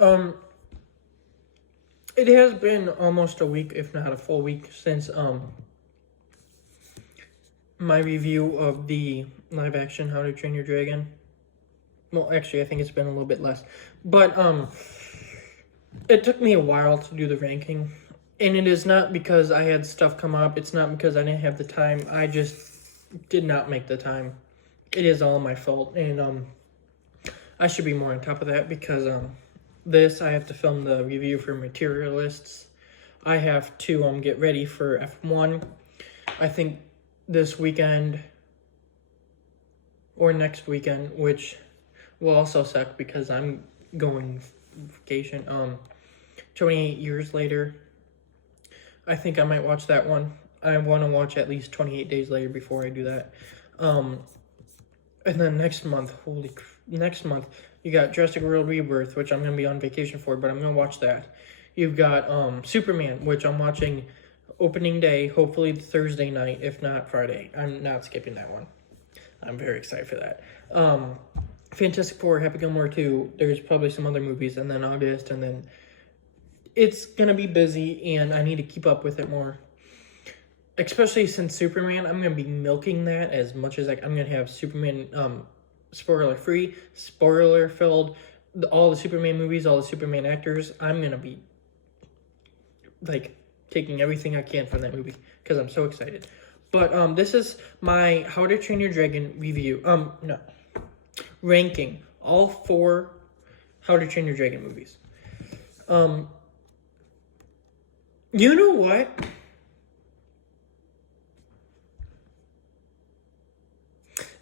Um, it has been almost a week, if not a full week, since my review of the live action How to Train Your Dragon. Well, actually, I think it's been a little bit less, but it took me a while to do the ranking, and it is not because I had stuff come up. It's not because I didn't have the time. I just did not make the time. It is all my fault, and I should be more on top of that because I have to film the review for Materialists. I have to get ready for F1. I think this weekend or next weekend, which will also suck because I'm going vacation. 28 years later. I think I might watch that one. I want to watch at least 28 days later before I do that. And then next month, next month, you got Jurassic World Rebirth, which I'm going to be on vacation for, but I'm going to watch that. You've got Superman, which I'm watching opening day, hopefully Thursday night, if not Friday. I'm not skipping that one. I'm very excited for that. Fantastic Four, Happy Gilmore 2, there's probably some other movies, and then August, and then it's going to be busy, and I need to keep up with it more. Especially since Superman, I'm going to be milking that as much as I'm going to have Superman spoiler-free, spoiler-filled, all the Superman movies, all the Superman actors. I'm going to be, taking everything I can from that movie because I'm so excited. But this is my How to Train Your Dragon review. Ranking all 4 How to Train Your Dragon movies. You know what?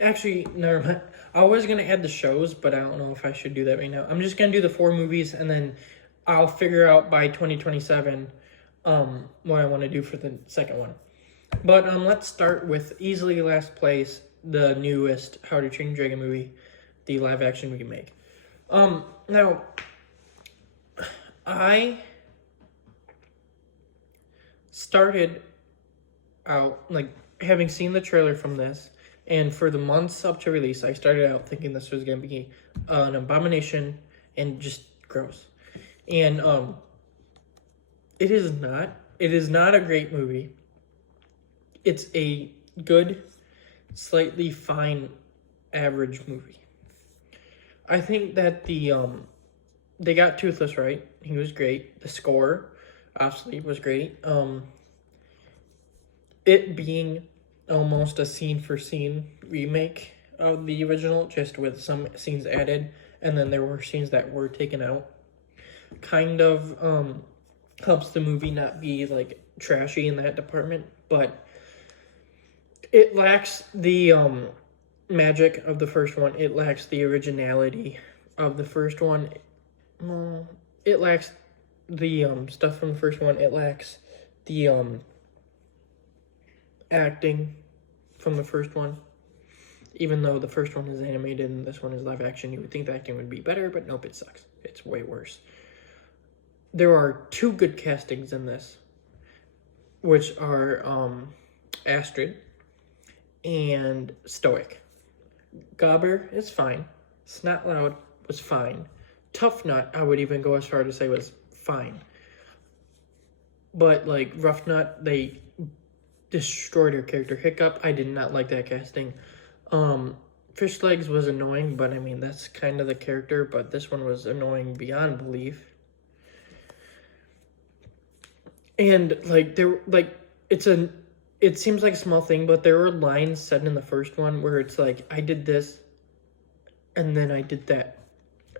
Actually, never mind. I was going to add the shows, but I don't know if I should do that right now. I'm just going to do the 4 movies, and then I'll figure out by 2027 what I want to do for the second one. But let's start with easily last place, the newest How to Train Your Dragon movie, the live-action remake. Now, I started out, having seen the trailer from this, and for the months up to release, I started out thinking this was going to be an abomination and just gross. And it is not. It is not a great movie. It's a good, slightly fine, average movie. I think that they got Toothless right. He was great. The score, obviously, was great. It being almost a scene-for-scene remake of the original, just with some scenes added, and then there were scenes that were taken out. Kind of helps the movie not be, trashy in that department, but it lacks the magic of the first one. It lacks the originality of the first one. It lacks the stuff from the first one. It lacks the acting from the first one. Even though the first one is animated and this one is live action, you would think the acting would be better, but nope, it sucks. It's way worse. There are 2 good castings in this, which are Astrid and Stoic. Gobber is fine. Snot Loud was fine. Tough Nut, I would even go as far to say was fine. But Rough Nut, they destroyed her character. Hiccup, I did not like that casting. Fish Legs was annoying, but I mean that's kind of the character. But this one was annoying beyond belief. And it seems like a small thing, but there were lines said in the first one where it's I did this, and then I did that.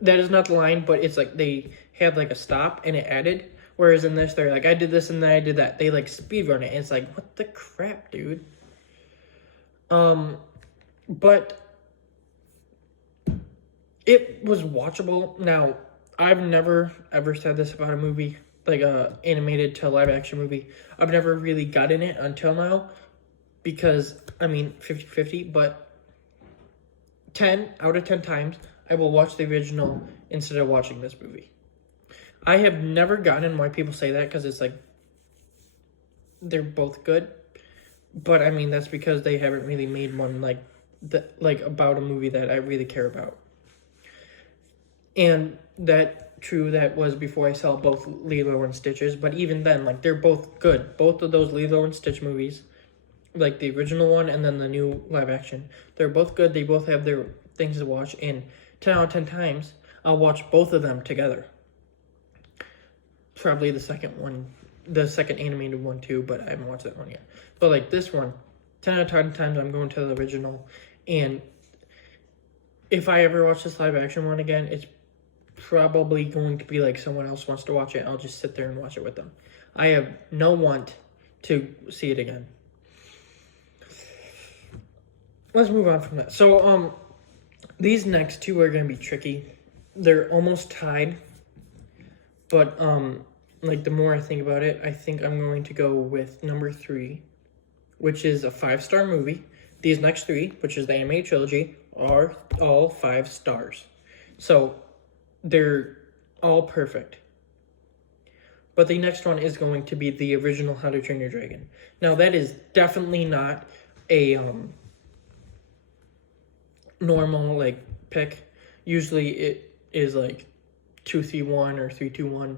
That is not the line, but it's they had a stop and it added. Whereas in this, they're I did this and then I did that. They speed run it, and it's what the crap, dude. But it was watchable. Now, I've never ever said this about a movie, animated to live action movie. I've never really gotten it until now because, 50-50, but 10 out of 10 times, I will watch the original instead of watching this movie. I have never gotten why people say that because it's they're both good. But, that's because they haven't really made one about a movie that I really care about. And that true, that was before I saw both Lilo and Stitches, but even then, like, they're both good. Both of those Lilo and Stitch movies, like the original one and then the new live action, they're both good. They both have their things to watch, and 10 out of 10 times, I'll watch both of them together. Probably the second one, the second animated one too, but I haven't watched that one yet. But like this one, 10 out of 10 times I'm going to the original, and if I ever watch this live action one again, it's probably going to be like someone else wants to watch it. I'll just sit there and watch it with them. I have no want to see it again. Let's move on from that. So, these next two are going to be tricky. They're almost tied. But, like, the more I think about it, I think I'm going to go with number 3, which is a 5-star movie. These next 3, which is the animated trilogy, are all 5 stars. So, they're all perfect. But the next one is going to be the original How to Train Your Dragon. Now, that is definitely not a normal, like, pick. Usually it is, like, 2-3-1 or 3-2-1.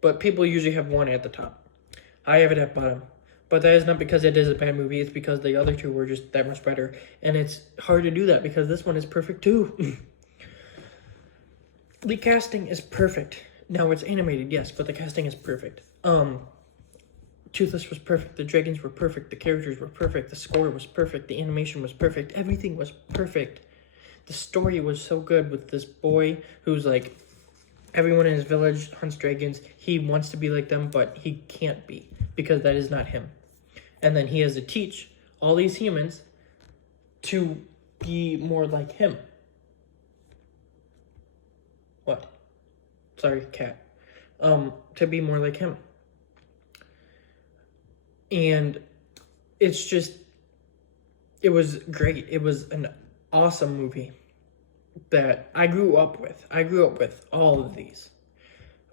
But people usually have 1 at the top. I have it at bottom. But that is not because it is a bad movie. It's because the other 2 were just that much better. And it's hard to do that because this one is perfect too. The casting is perfect. Now, it's animated, yes, but the casting is perfect. Toothless was perfect. The dragons were perfect. The characters were perfect. The score was perfect. The animation was perfect. Everything was perfect. The story was so good with this boy who's like, everyone in his village hunts dragons. He wants to be like them, but he can't be because that is not him. And then he has to teach all these humans to be more like him. What? Sorry, cat. To be more like him. And it's just, it was great. It was an awesome movie that I grew up with. I grew up with all of these.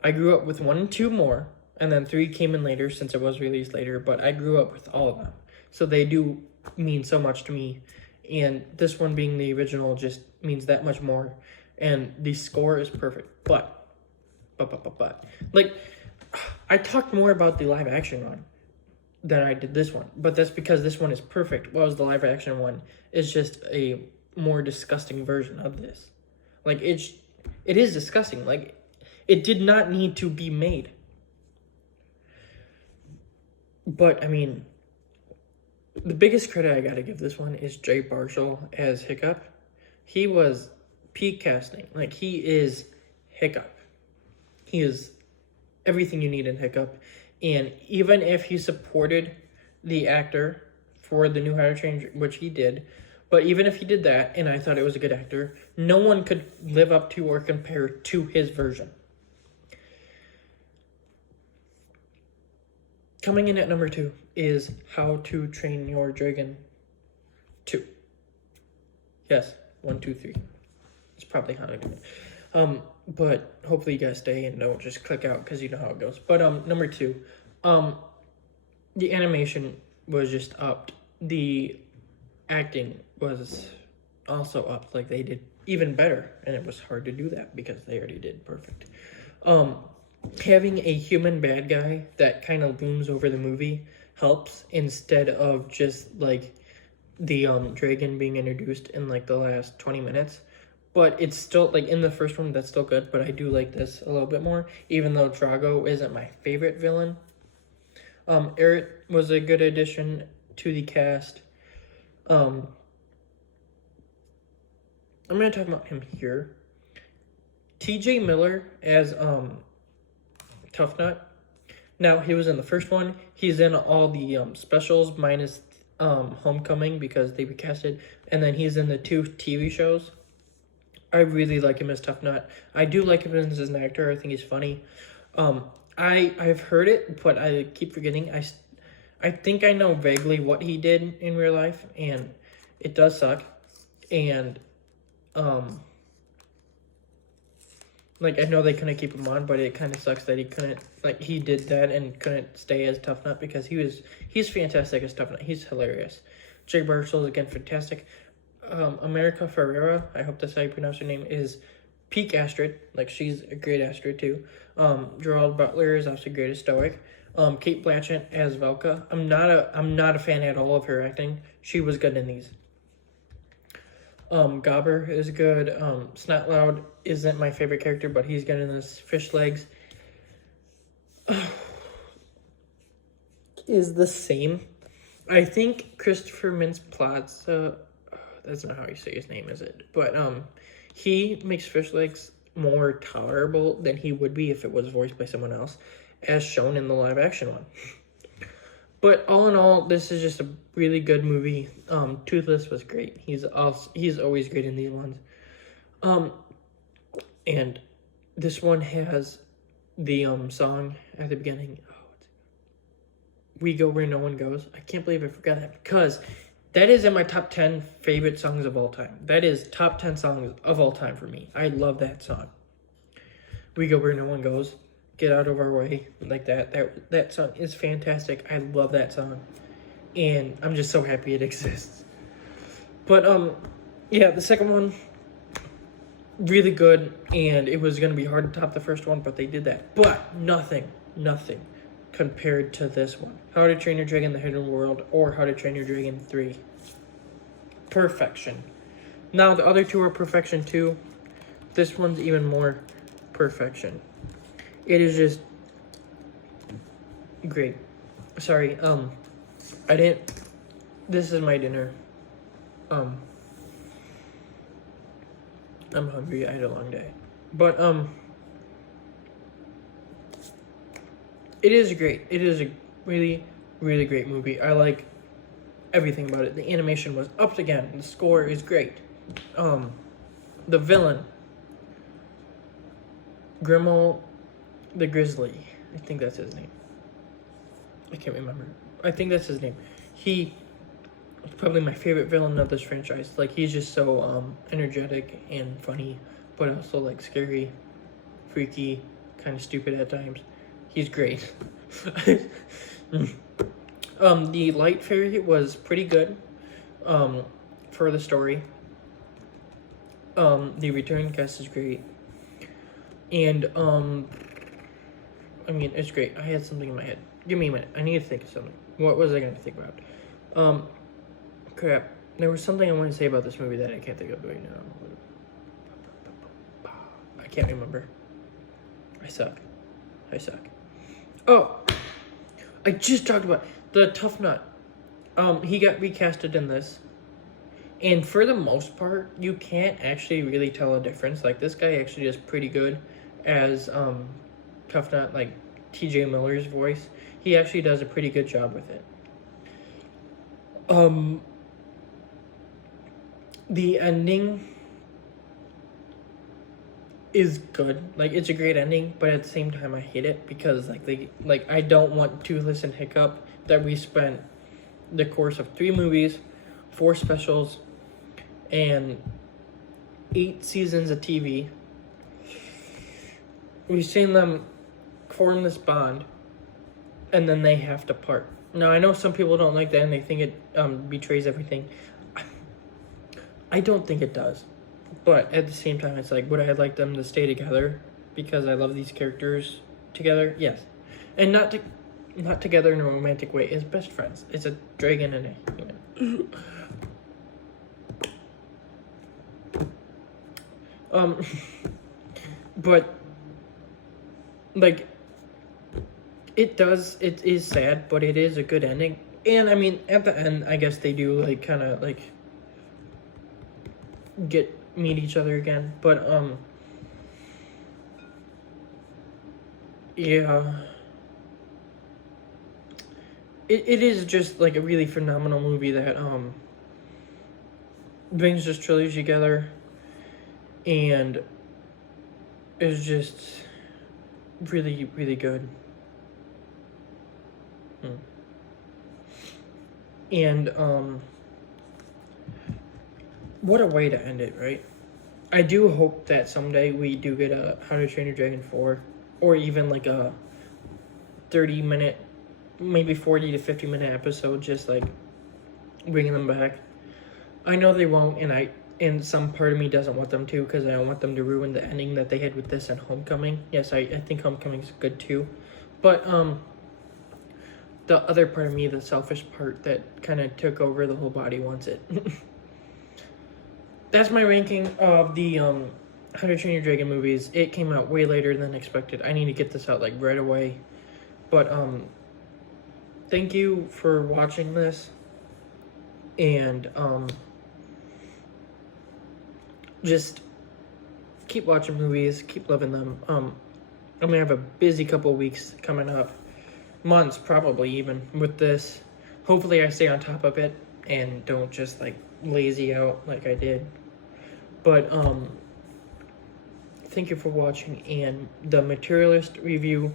I grew up with 1 and 2 more, and then 3 came in later since it was released later, but I grew up with all of them. So they do mean so much to me. And this one being the original just means that much more. And the score is perfect. But. Like, I talked more about the live action one than I did this one. But that's because this one is perfect. Whereas the live action one is just a more disgusting version of this. Like, it is disgusting. Like, it did not need to be made. But, I mean, the biggest credit I gotta give this one is Jay Baruchel as Hiccup. He was peak casting. Like, he is Hiccup. He is everything you need in Hiccup. And even if he supported the actor for the new How to Train, which he did, but even if he did that, and I thought it was a good actor, no one could live up to or compare to his version. Coming in at number 2 is How to Train Your Dragon 2. Yes, 1, 2, 3. It's probably how to do it. But hopefully you guys stay and don't just click out because you know how it goes. But number 2, the animation was just upped. The acting was also upped. Like, they did even better, and it was hard to do that because they already did perfect. Having a human bad guy that kind of looms over the movie helps instead of just like the dragon being introduced in like the last 20 minutes. But it's still, like, in the first one, that's still good. But I do like this a little bit more, even though Drago isn't my favorite villain. Eric was a good addition to the cast. I'm going to talk about him here. T.J. Miller as Tough Nut. Now, he was in the first one. He's in all the specials minus Homecoming because they recasted. And then he's in the 2 TV shows. I really like him as Tough Nut. I do like him as an actor. I think he's funny. I've heard it, but I keep forgetting. I think I know vaguely what he did in real life, and it does suck. And like, I know they couldn't keep him on, but it kind of sucks that he couldn't, like, he did that and couldn't stay as Tough Nut because he's fantastic as Tough Nut. He's hilarious. Jay Baruchel is again fantastic. America Ferrera, I hope that's how you pronounce her name, is peak Astrid. Like, she's a great Astrid, too. Gerald Butler is also great as Stoic. Kate Blanchett as Velka. I'm not a fan at all of her acting. She was good in these. Gobber is good. Snotloud isn't my favorite character, but he's good in this. Fish Legs is the same. I think Christopher Mintz-Plasse, that's not how you say his name, is it? But he makes Fish Legs more tolerable than he would be if it was voiced by someone else, as shown in the live action one. But all in all, this is just a really good movie. Toothless was great. He's always great in these ones. And this one has the song at the beginning. We Go Where No One Goes. I can't believe I forgot that, because that is in my top 10 favorite songs of all time. That is top 10 songs of all time for me. I love that song. We Go Where No One Goes. Get Out of Our Way. Like that song is fantastic. I love that song. And I'm just so happy it exists. But, yeah, the second one, really good. And it was going to be hard to top the first one, but they did that. But nothing compared to this one. How to Train Your Dragon: The Hidden World, or How to Train Your Dragon 3. Perfection. Now, the other two are perfection too. This one's even more perfection. It is just great. Sorry, this is my dinner. I'm hungry. I had a long day. But, it is great. It is a really, really great movie. I like everything about it. The animation was upped again. The score is great. The villain, Grimmel the Grizzly. I think that's his name. I can't remember. I think that's his name. He is probably my favorite villain of this franchise. Like, he's just so energetic and funny, but also like scary, freaky, kind of stupid at times. He's great. The Light Fairy was pretty good for the story. The return guest is great. And, I mean, it's great. I had something in my head. Give me a minute. I need to think of something. What was I going to think about? Crap. There was something I wanted to say about this movie that I can't think of right now. I can't remember. I suck. Oh, I just talked about the Tough Nut. He got recasted in this. And for the most part, you can't actually really tell a difference. Like, this guy actually does pretty good as Tough Nut, like TJ Miller's voice. He actually does a pretty good job with it. The ending is good. Like, it's a great ending, but at the same time I hate it because I don't want Toothless and Hiccup that we spent the course of 3 movies, 4 specials, and 8 seasons of TV. We've seen them form this bond, and then they have to part. Now, I know some people don't like that and they think it betrays everything. I don't think it does. But at the same time, it's like, would I like them to stay together because I love these characters together? Yes. And not together in a romantic way. As best friends. It's a dragon and a human. But, like, it is sad, but it is a good ending. And, I mean, at the end, I guess they do, like, kind of, like, meet each other again. But, yeah. It is just, like, a really phenomenal movie that, brings this trilogy together. And is just really, really good. And, what a way to end it, right? I do hope that someday we do get a How to Train Your Dragon 4, or even like a 30-minute, maybe 40 to 50-minute episode, just like bringing them back. I know they won't, and and some part of me doesn't want them to, because I don't want them to ruin the ending that they had with this and Homecoming. Yes, I think Homecoming's good too. But, the other part of me, the selfish part that kind of took over the whole body, wants it. That's my ranking of the, How to Train Your Dragon movies. It came out way later than expected. I need to get this out, like, right away. But, thank you for watching this. And, just keep watching movies, keep loving them. I'm gonna have a busy couple weeks coming up, months probably even, with this. Hopefully I stay on top of it and don't just like lazy out like I did. But thank you for watching, and the Materialist review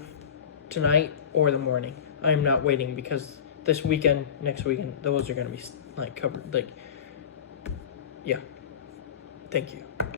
tonight or the morning. I'm not waiting, because this weekend, next weekend, those are gonna be like covered. Like, yeah. Thank you.